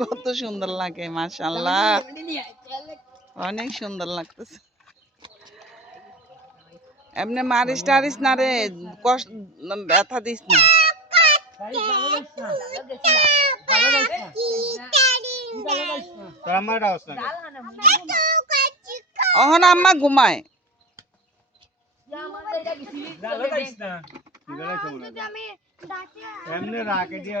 কত সুন্দর লাগে মাশাল্লাহ অনেক সুন্দর লাগতেছে। এমনি মারিস টারিস না রে কষ্ট ব্যথা দিস না। অহন আম্মা ঘুমায়। এমনি রাকে দিয়ে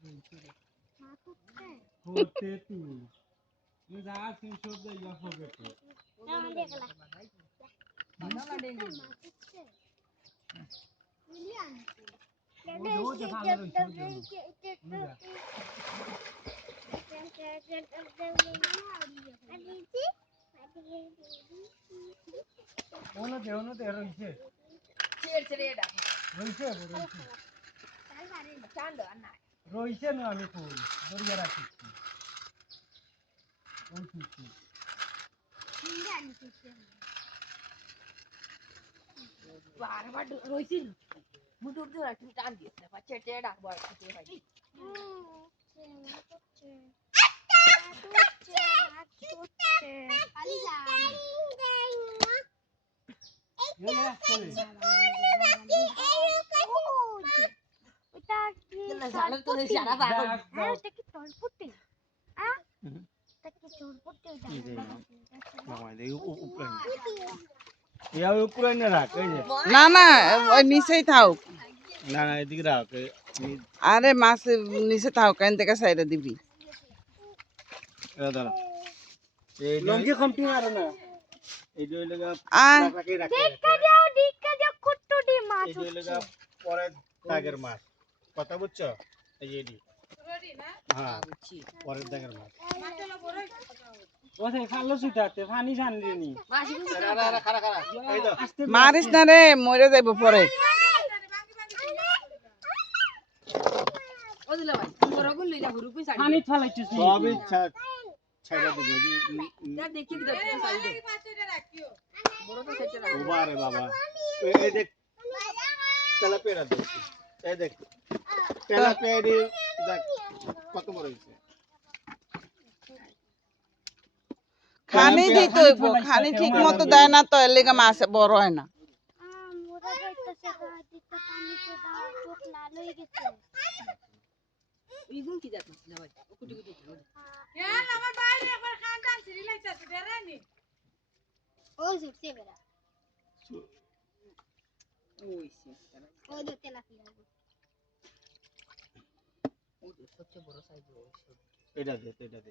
এলে চলে মামা এই উপরে ইয়া উপরে না রাখ এই যে না না ওই নিচেই থাক না না এদিকে রাখ এই- এই- আরে মাছ নিচে থাক কেন থেকে সাইডে দিবি এটা দাঁড়া এই যে- লঙ্কি কমটি মারো না এই যে লগা আয় রাখে রাখে এই যে লগা পরে দাগের মাছ কথা বুঝছ এই যে এডি হ্যাঁ পরের দাগের মাছ ওতে নি আরে আরে এই দাও আস্তে মারিস না। রে মরে যাইব পরে পানি ফালাইছিস নি সবই ছা- ছাইড়া দিবে এই যে, উম, উম, ওবারে বাবা এই এই দেখ দেখ এই দেখ তেলাপিয়া এডি দেখ কত বড় হয়েছে খানি দিতে হইব খানি ঠিক মতো দেয় না তো এর লেগে মাছ বড় হয় না। এটা দে এটা দে।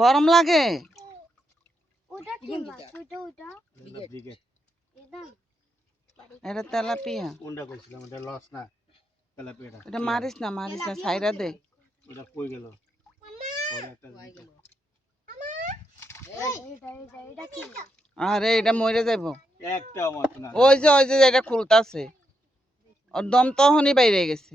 গরম লাগে? এটা তেলাপিয়া। কোনটা কইছিলাম? এটা লস না? তেলাপিয়াটা। এটা মারিস না মারিস না সাইডা দে। ওটা কই গেল। আরে এটা মরে যাইব। একটা মত না। ওই যে ওই যে এটা খুলতাছে। ওর দম তখনই বাইরে গেছে।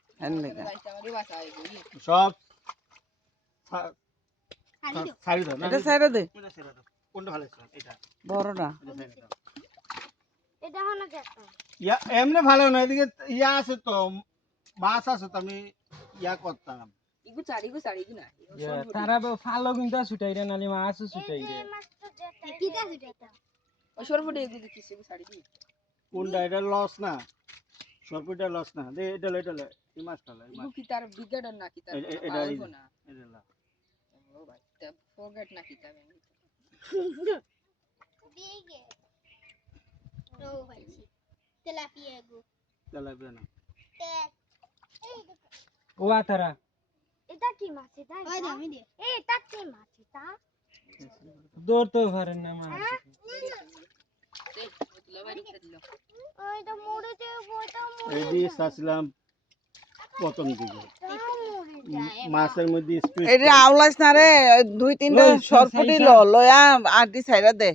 সব না? এটা দে। কোনটা ভালো এটা। বড়টা। এটা হলো ইয়া এমনি ভালো না এদিকে ইয়া আছে তো মাছ আছে তো আমি ইয়া করতাম। তারা ফালো কিন্তু ছুটাইরে নালি মাছ ছুটাইরে কিটা এটা কোনটা? এটা লস না? সরপুটা লস না। দে এটা লো, এটা লো, এই মাছটা লো, মাছ। এ- এ- এটা এই যে, এটা লো। দিকে ও ভাই তেলাপিয়া গো। তেলাপিয়া না। ও আতারা। এটা কি মাছ? এটা ওই আমি দে। এই এটা কি মাছ এটা? দৌড়তে পারেন না মাছ। দিয়ে চাচ্ছিলাম প্রথম দিকে মাছের মধ্যে এটা আওলাস না রে দুই তিনটা সরপুটি ল লো লয়া আর দি সাইডা দে।